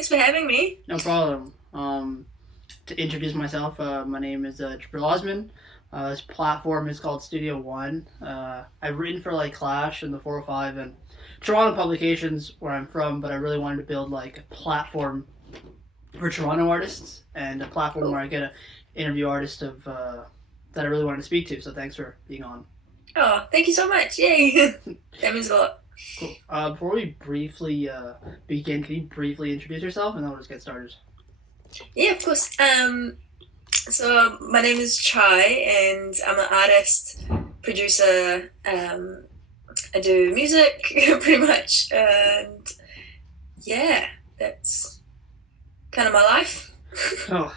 Thanks for having me. No problem. To introduce myself, my name is Jibril Osman. This platform is called Studio One. I've written for like Clash and the 405 and Toronto publications where I'm from, but I really wanted to build like a platform for Toronto artists and a platform where I get to interview artists of that I really wanted to speak to. So thanks for being on. Oh, thank you so much. Yay. That means a lot. Cool. Before we briefly begin, can you briefly introduce yourself and then we'll just get started? Yeah, of course. So my name is CHAII and I'm an artist, producer. I do music pretty much. And yeah, that's kind of my life. Oh.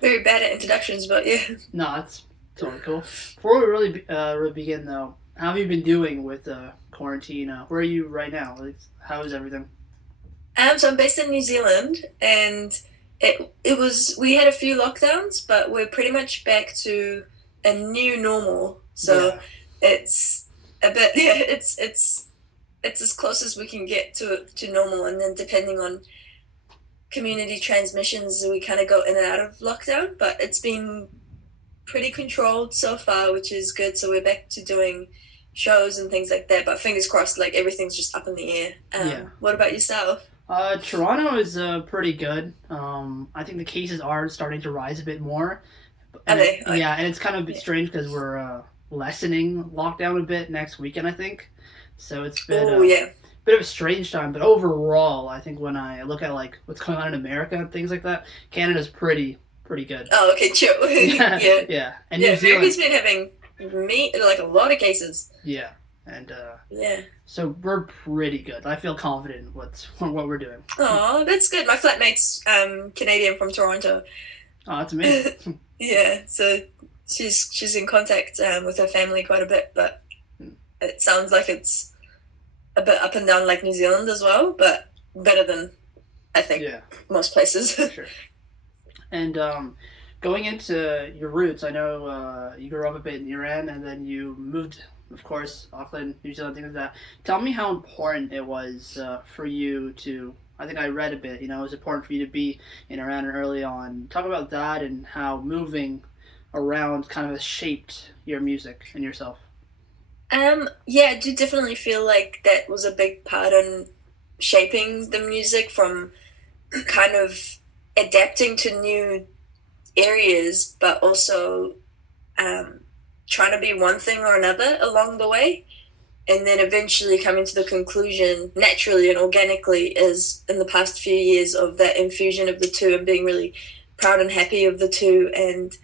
Very bad at introductions, but yeah. No, that's totally cool. Before we really begin, though, how have you been doing with quarantine? Where are you right now? Like, how is everything? So I'm based in New Zealand, and we had a few lockdowns, but we're pretty much back to a new normal. So it's a bit it's as close as we can get to normal, and then depending on community transmissions, we kind of go in and out of lockdown, but it's been pretty controlled so far, which is good. So we're back to doing shows and things like that, but fingers crossed, like everything's just up in the air. What about yourself? Toronto is pretty good. I think the cases are starting to rise a bit more. Are they? Yeah, and it's kind of a bit strange because we're lessening lockdown a bit next weekend, I think. So it's been bit of a strange time, but overall, I think when I look at like what's going on in America and things like that, Canada's pretty good. Oh, okay, chill. Yeah. And New Zealand, America's been having a lot of cases. Yeah, and yeah. So we're pretty good. I feel confident in what we're doing. Oh, that's good. My flatmate's Canadian from Toronto. Oh, that's amazing. Yeah, so she's in contact with her family quite a bit, but it sounds like it's a bit up and down like New Zealand as well, but better than I think most places. Sure. And going into your roots, I know you grew up a bit in Iran and then you moved, of course, Auckland, New Zealand, things like that. Tell me how important it was for you to, I think I read a bit, it was important for you to be in Iran early on. Talk about that and how moving around kind of shaped your music and yourself. I do definitely feel like that was a big part in shaping the music, from kind of adapting to new areas, but also trying to be one thing or another along the way, and then eventually coming to the conclusion naturally and organically is in the past few years of that infusion of the two and being really proud and happy of the two. And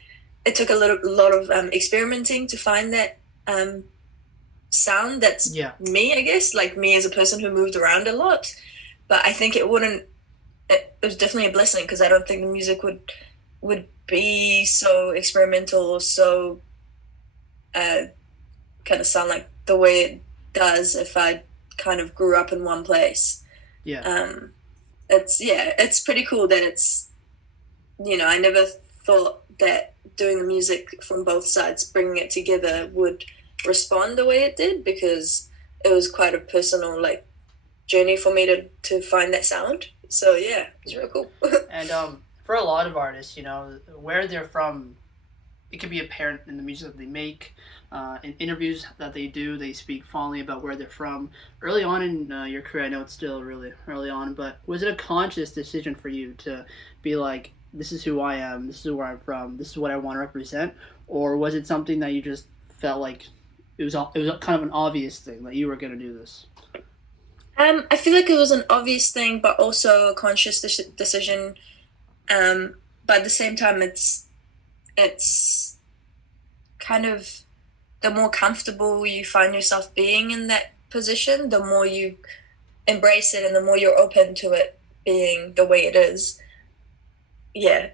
it took a lot of experimenting to find that sound that's me, I guess, like me as a person who moved around a lot. But I think it was definitely a blessing, because I don't think the music would be so experimental or so kind of sound like the way it does if I kind of grew up in one place. It's pretty cool that it's, I never thought that doing the music from both sides, bringing it together, would respond the way it did, because it was quite a personal journey for me to find that sound. So yeah, it's really cool. And for a lot of artists, where they're from, it can be apparent in the music that they make. In interviews that they do, they speak fondly about where they're from. Early on in your career, I know it's still really early on, but was it a conscious decision for you to be like, this is who I am, this is where I'm from, this is what I want to represent? Or was it something that you just felt like it was kind of an obvious thing that you were going to do this? I feel like it was an obvious thing, but also a conscious decision. But at the same time, it's kind of, the more comfortable you find yourself being in that position, the more you embrace it and the more you're open to it being the way it is. Yeah.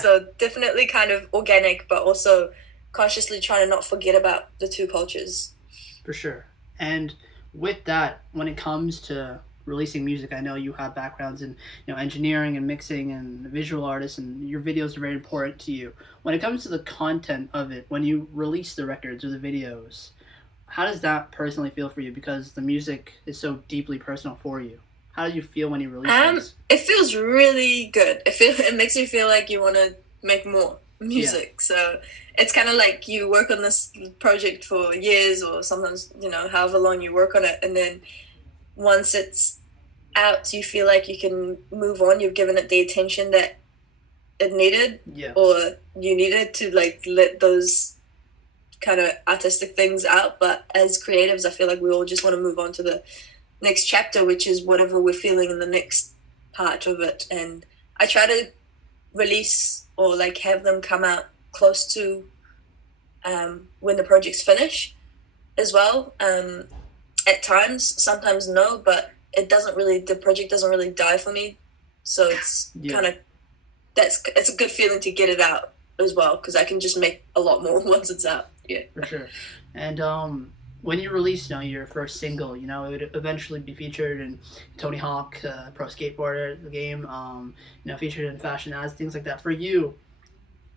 So definitely kind of organic, but also consciously trying to not forget about the two cultures. For sure. And with that, when it comes to releasing music, I know you have backgrounds in engineering and mixing and visual artists, and your videos are very important to you. When it comes to the content of it, when you release the records or the videos, how does that personally feel for you? Because the music is so deeply personal for you. How do you feel when you release things? It feels really good. It makes you feel like you want to make more music. So it's kind of like you work on this project for years, or sometimes, however long you work on it, and then once it's out, you feel like you can move on. You've given it the attention that it needed, or you needed to like let those kind of artistic things out. But as creatives, I feel like we all just want to move on to the next chapter, which is whatever we're feeling in the next part of it. And I try to release or like have them come out close to when the projects finish as well. At times, sometimes no, but the project doesn't really die for me. So it's kind of, it's a good feeling to get it out as well, because I can just make a lot more once it's out. Yeah, for sure. And when you release your first single, it would eventually be featured in Tony Hawk Pro Skateboarder, the game, featured in fashion ads, things like that. For you,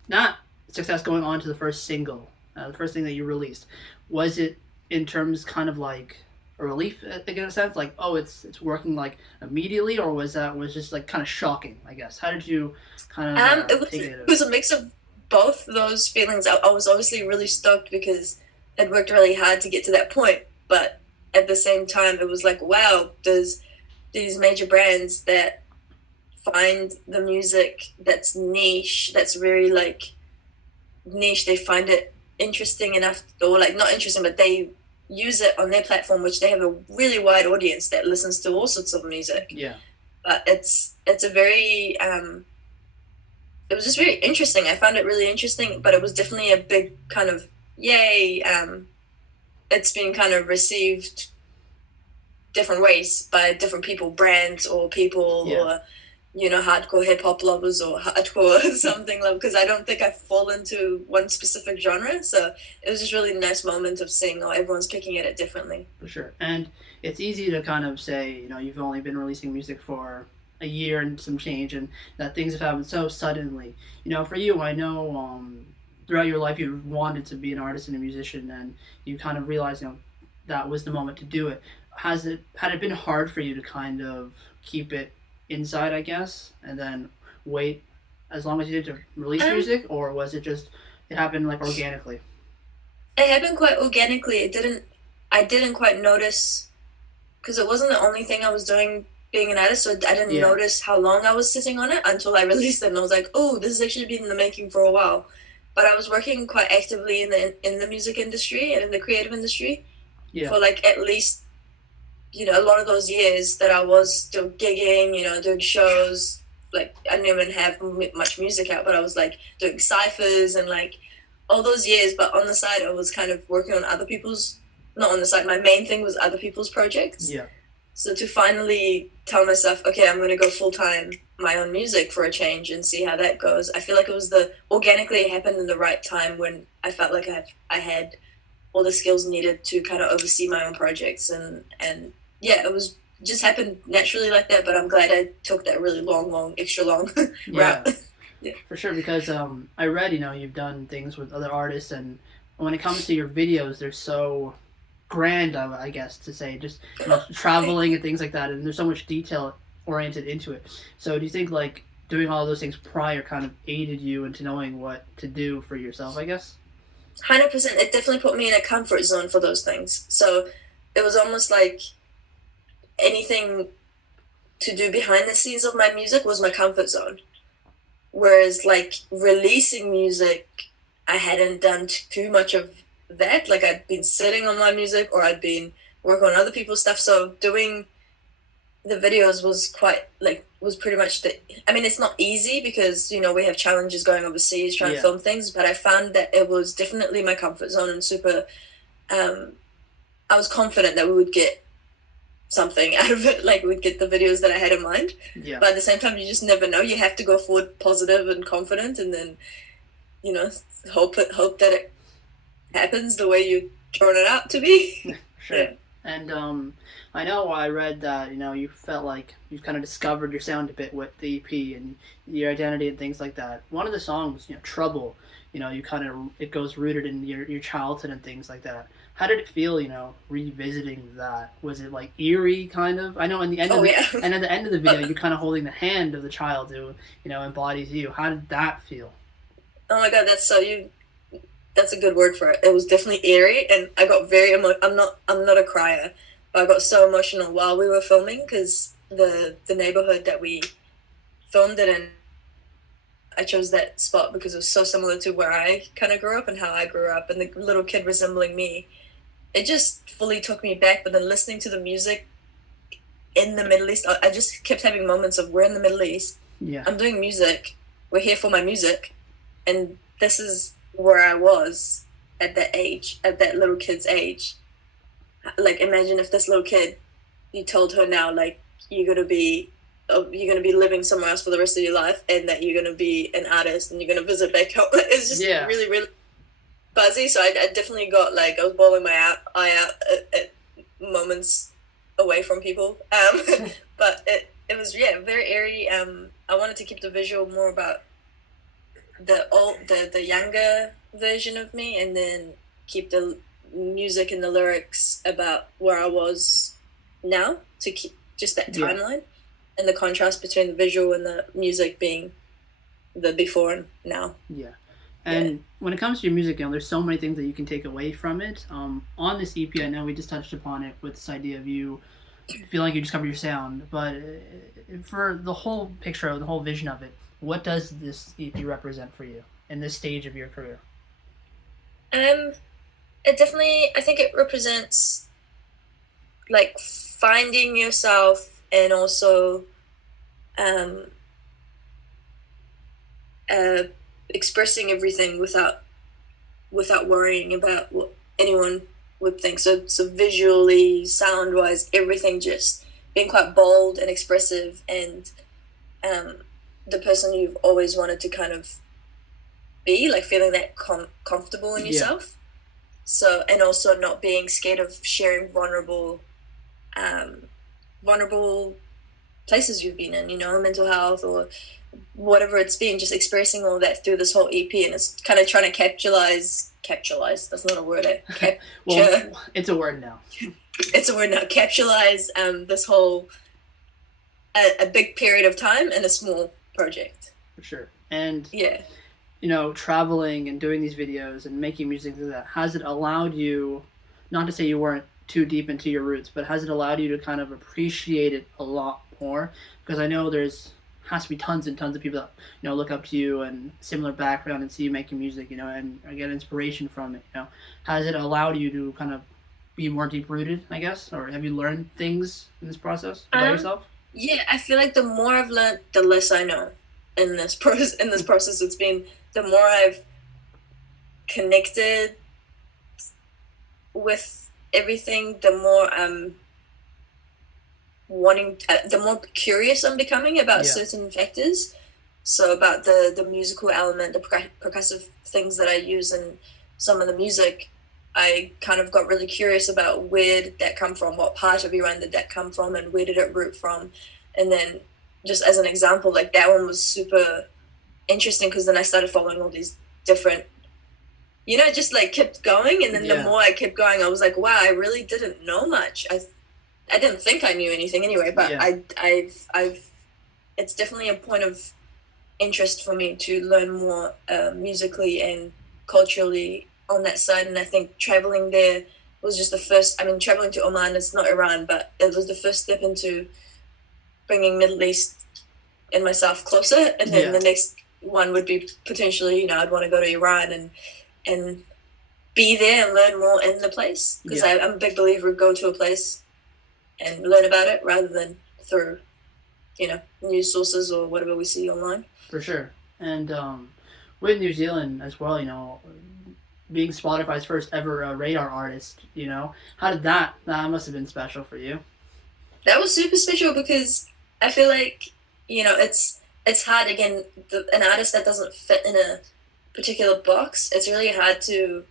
not success going on to the first single, the first thing that you released, was it in terms kind of like a relief in a sense, like, oh, it's working like immediately, or was just like kind of shocking, I guess? How did you kind of take it? It was a mix of both those feelings. I was obviously really stoked because I'd worked really hard to get to that point, but at the same time it was like, wow, there's these major brands that find the music that's niche, that's very like niche. They find it interesting enough, or like not interesting, but they use it on their platform, which they have a really wide audience that listens to all sorts of music. But it's a very it was just very interesting. I found it really interesting, but it was definitely a big kind of yay. It's been kind of received different ways by different people, brands or people, or hardcore hip hop lovers or hardcore something, because I don't think I fall into one specific genre. So it was just really a nice moment of seeing everyone's picking at it differently. For sure. And it's easy to kind of say, you've only been releasing music for a year and some change, and that things have happened so suddenly. For you, I know throughout your life you wanted to be an artist and a musician, and you kind of realized that was the moment to do it. Had it been hard for you to kind of keep it inside, I guess, and then wait as long as you did to release music, or was it just it happened like organically? It happened quite organically. I didn't quite notice, because it wasn't the only thing I was doing being an artist, so I didn't notice how long I was sitting on it until I released it, and I was like, oh, this has actually been in the making for a while. But I was working quite actively in the music industry and in the creative industry for like at least a lot of those years that I was still gigging, doing shows. Like, I didn't even have much music out, but I was like doing cyphers and like all those years. But on the side, I was kind of working on other people's, not on the side, my main thing was other people's projects. So to finally tell myself, okay, I'm going to go full-time my own music for a change and see how that goes. I feel like it was organically it happened in the right time, when I felt like I had all the skills needed to kind of oversee my own projects. And it was just happened naturally like that, but I'm glad I took that really long, extra long route. For sure, because I read, you've done things with other artists, and when it comes to your videos, they're so grand, I guess to say, just traveling and things like that, and there's so much detail oriented into it. So do you think like doing all those things prior kind of aided you into knowing what to do for yourself, I guess? 100%. It definitely put me in a comfort zone for those things. So it was almost like anything to do behind the scenes of my music was my comfort zone. Whereas like releasing music, I hadn't done too much of that. Like, I'd been sitting on my music, or I'd been working on other people's stuff. So doing the videos was pretty much it's not easy, because we have challenges going overseas trying to film things, but I found that it was definitely my comfort zone, and super I was confident that we would get something out of it, like we'd get the videos that I had in mind. But at the same time, you just never know. You have to go forward positive and confident, and then hope that it happens the way you drawn it out to be. Sure. And I know I read that you felt like you kind of discovered your sound a bit with the EP and your identity and things like that. One of the songs, Trouble, you kind of, it goes rooted in your childhood and things like that. How did it feel, revisiting that? Was it like eerie, kind of? I know in the end Oh of the, yeah. and at the end of the video, you're kind of holding the hand of the child who, embodies you. How did that feel? Oh my god, that's a good word for it. It was definitely eerie, and I got very I'm not a crier, but I got so emotional while we were filming because the neighborhood that we filmed it in, I chose that spot because it was so similar to where I kind of grew up and how I grew up, and the little kid resembling me. It just fully took me back. But then listening to the music in the Middle East, I just kept having moments of we're in the Middle East. Yeah. I'm doing music. We're here for my music, and this is where I was at that age, at that little kid's age. Like, imagine if this little kid, you told her now, like, you're gonna be living somewhere else for the rest of your life, and that you're gonna be an artist and you're gonna visit back home. It's just really, really buzzy. So I definitely got, like, I was bawling my eye out at moments away from people. But it was very airy. I wanted to keep the visual more about the younger version of me, and then keep the music and the lyrics about where I was now, to keep just that timeline and the contrast between the visual and the music being the before and now. Yeah. And when it comes to your music, there's so many things that you can take away from it. On this EP, I know we just touched upon it with this idea of you feeling like you discover your sound, but for the whole picture, the whole vision of it, what does this EP represent for you in this stage of your career? It definitely, I think it represents, like, finding yourself, and also expressing everything without worrying about what anyone would think. So visually, sound wise, everything just being quite bold and expressive, and the person you've always wanted to kind of be, like, feeling that comfortable in yourself. So, and also not being scared of sharing vulnerable places you've been in, mental health or whatever it's been, just expressing all that through this whole EP. And it's kind of trying to capitalize, that's not a word, well, it's a word now. It's a word now. Capitalize this whole, a big period of time in a small project. For sure. And traveling and doing these videos and making music like that, has it allowed you, not to say you weren't too deep into your roots, but has it allowed you to kind of appreciate it a lot more? Because I know has to be tons and tons of people that look up to you and similar background and see you making music, and get inspiration from it. Has it allowed you to kind of be more deep rooted, I guess, or have you learned things in this process about yourself? Yeah, I feel like the more I've learned, the less I know in this process. It's been, the more I've connected with everything, the more I'm wanting, the more curious I'm becoming about certain factors. So about the musical element, the percussive things that I use in some of the music, I kind of got really curious about where did that come from, what part of Iran did that come from, and where did it root from. And then, just as an example, like, that one was super interesting because then I started following all these different, just, like, kept going. And then the more I kept going, I was like, wow, I really didn't know much. I didn't think I knew anything anyway, but I've it's definitely a point of interest for me to learn more musically and culturally on that side. And I think traveling there was just the first. I mean, traveling to Oman, it's not Iran, but it was the first step into bringing Middle East and myself closer. And then the next one would be potentially, I'd want to go to Iran and be there and learn more in the place, because I'm a big believer, go to a place and learn about it rather than through news sources or whatever we see online. For sure. And with New Zealand as well, being Spotify's first ever radar artist, how did that must have been special for you? That was super special because I feel like, it's hard, again, an artist that doesn't fit in a particular box, it's really hard to,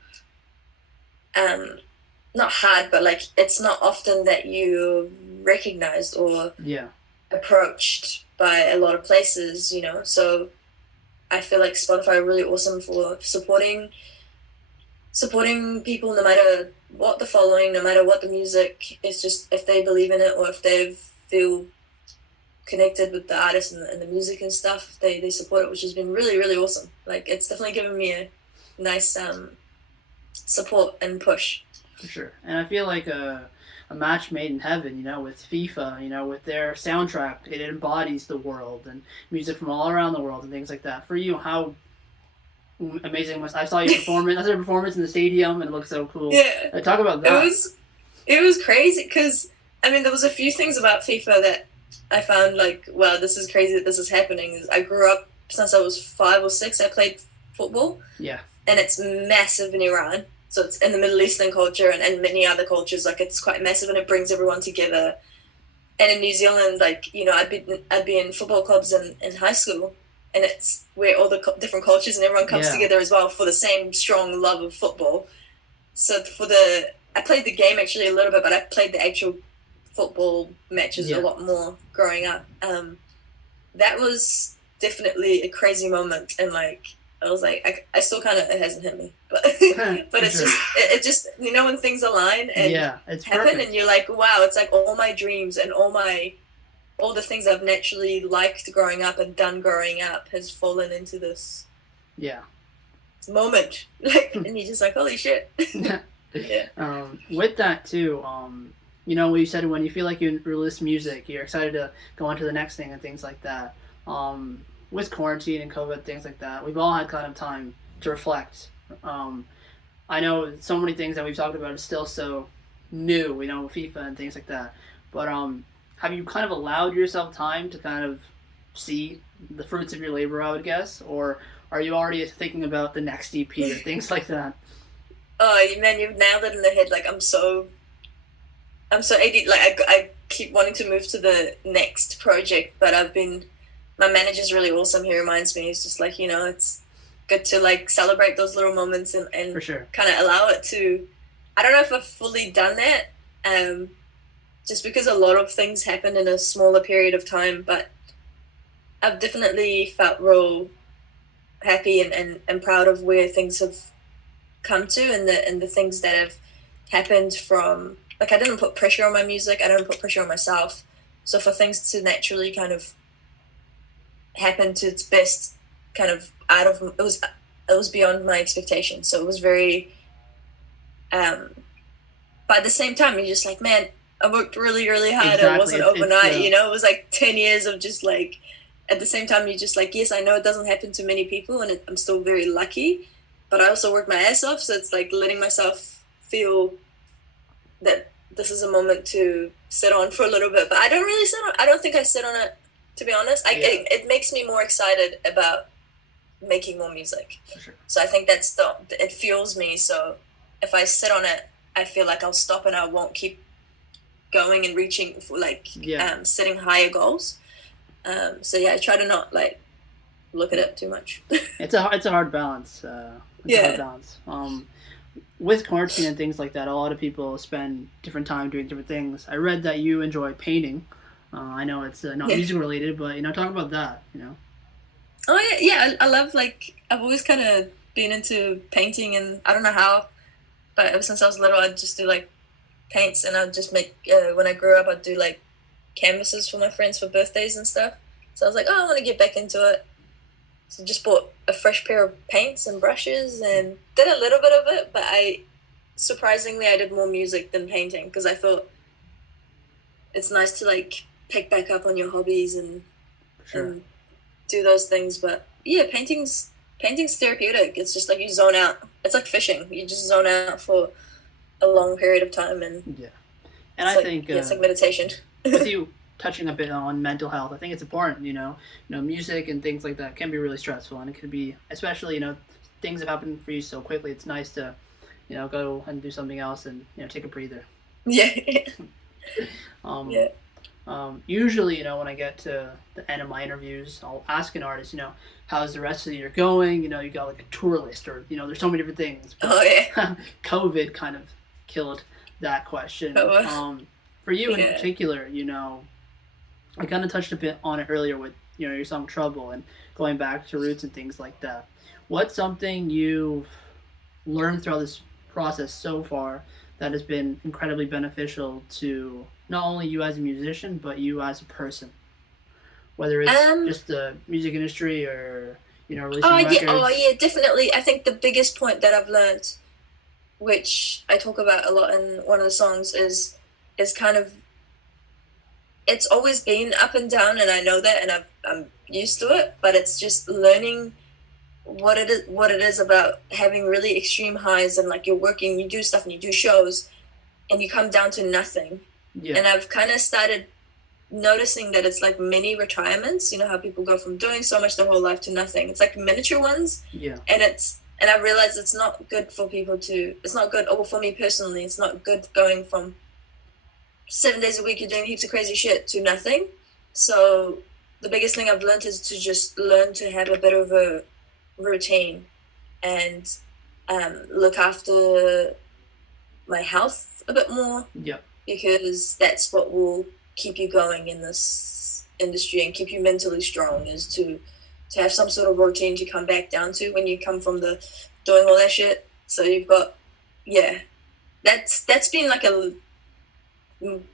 not hard, but, like, it's not often that you're recognized or approached by a lot of places, so I feel like Spotify are really awesome for supporting people no matter what the following, no matter what the music, it's just if they believe in it or if they feel connected with the artist and the music and stuff, they support it, which has been really, really awesome. Like, it's definitely given me a nice support and push. For sure. And I feel like a match made in heaven, with FIFA, with their soundtrack, it embodies the world and music from all around the world and things like that. For you, how amazing was I saw your performance? I saw your performance in the stadium and it looked so cool. Yeah. Talk about that. It was crazy because, I mean, there was a few things about FIFA that I found like, wow, this is crazy that this is happening. I grew up since I was 5 or 6. I played football. Yeah. And it's massive in Iran. So it's in the Middle Eastern culture and many other cultures. Like, it's quite massive and it brings everyone together. And in New Zealand, like, I'd be in football clubs in high school, and it's where all the different cultures and everyone comes together as well for the same strong love of football. So I played the game actually a little bit, but I played the actual football matches a lot more growing up. That was definitely a crazy moment, and like, I was like, I still kind of, it hasn't hit me, but but it's just, it just, when things align and it's happen, perfect. And you're like, wow, it's like all my dreams and all the things I've naturally liked growing up and done growing up has fallen into this moment, like, and you're just like, holy shit. With that too, what you said, when you feel like you release music, you're excited to go on to the next thing and things like that. With quarantine and COVID, things like that, we've all had kind of time to reflect. I know so many things that we've talked about is still so new, FIFA and things like that. But have you kind of allowed yourself time to kind of see the fruits of your labor, I would guess? Or are you already thinking about the next EP or things like that? Oh, man, you've nailed it in the head. Like, I'm so AD. Like, I keep wanting to move to the next project, but my manager's really awesome. He reminds me, he's just like, it's good to like celebrate those little moments and for sure, kind of allow it to. I don't know if I've fully done that, just because a lot of things happen in a smaller period of time, but I've definitely felt real happy and proud of where things have come to and the things that have happened from, like, I didn't put pressure on my music, I didn't put pressure on myself, so for things to naturally kind of happen to its best, kind of it was beyond my expectations. So it was very but at the same time, you're just like, man, I worked really, really hard. Exactly. It wasn't overnight, it was like 10 years of just like, at the same time, you're just like, yes, I know it doesn't happen to many people and I'm still very lucky, but I also work my ass off. So it's like letting myself feel that this is a moment to sit on for a little bit. But I don't think I sit on it, to be honest. It makes me more excited about making more music. For sure. So I think it fuels me. So if I sit on it, I feel like I'll stop and I won't keep going and reaching for setting higher goals. I try to not like look at it too much. It's a hard balance. A hard balance. With quarantine and things like that, a lot of people spend different time doing different things. I read that you enjoy painting. I know it's not music related, but talk about that. Oh yeah. I love, like, I've always kind of been into painting, and I don't know how, but ever since I was little, I'd just do like paints, and I'd just make. When I grew up, I'd do like canvases for my friends for birthdays and stuff. So I was like, oh, I want to get back into it. So just bought a fresh pair of paints and brushes and did a little bit of it, but surprisingly I did more music than painting, because I thought it's nice to like pick back up on your hobbies and do those things. But yeah, painting's therapeutic. It's just like you zone out. It's like fishing. You just zone out for a long period of time, and I think it's like meditation. With you touching a bit on mental health, I think it's important. Music and things like that can be really stressful, and it could be, especially things have happened for you so quickly. It's nice to go and do something else and take a breather. Usually, when I get to the end of my interviews, I'll ask an artist, how's the rest of the year going? You got like a tour list, or there's so many different things. But COVID kind of killed that question. For you in particular, I kind of touched a bit on it earlier with your song Trouble and going back to roots and things like that. What's something you've learned throughout this process so far that has been incredibly beneficial to not only you as a musician, but you as a person? Whether it's just the music industry or, releasing records. Yeah, definitely. I think the biggest point that I've learned, which I talk about a lot in one of the songs, is kind of, it's always been up and down, and I know that, and I'm used to it, but it's just learning what it is about having really extreme highs, and like you're working, you do stuff and you do shows, and you come down to nothing. Yeah. And I've kind of started noticing that it's like mini retirements. You know how people go from doing so much their whole life to nothing. It's like miniature ones. Yeah. And I realized it's not good for people to. It's not good. Or for me personally, it's not good going from 7 days a week you're doing heaps of crazy shit to nothing. So the biggest thing I've learned is to just learn to have a bit of a routine and look after my health a bit more. Yep. Because that's what will keep you going in this industry and keep you mentally strong, is to have some sort of routine to come back down to when you come from the doing all that shit. So you've got, that's been like a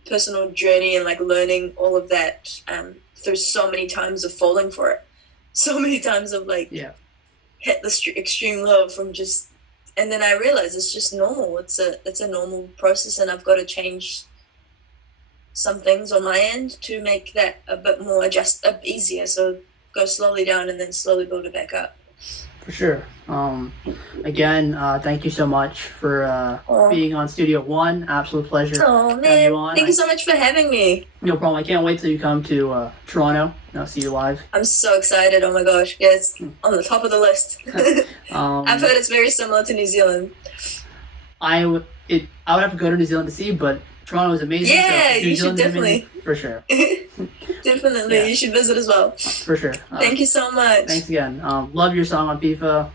personal journey, and like learning all of that through so many times of falling for it, so many times of like hit the extreme low from just, and then I realized it's just normal. It's a normal process, and I've got to change some things on my end to make that a bit more easier. So go slowly down and then slowly build it back up. For sure. Again, thank you so much for being on Studio One. Absolute pleasure. Oh man, thank you so much for having me. No problem. I can't wait till you come to Toronto and I'll see you live. I'm so excited. Oh my gosh, yeah, it's on the top of the list. I've heard it's very similar to New Zealand. I would have to go to New Zealand to see, but Toronto is amazing. Yeah, so you should definitely. For sure. Definitely, you should visit as well. For sure. Thank you so much. Thanks again. Love your song on FIFA.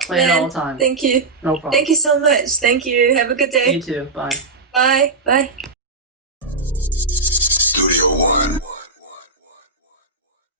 Play it all the time. Thank you. No problem. Thank you so much. Thank you. Have a good day. You too. Bye. Bye. Bye. Studio One.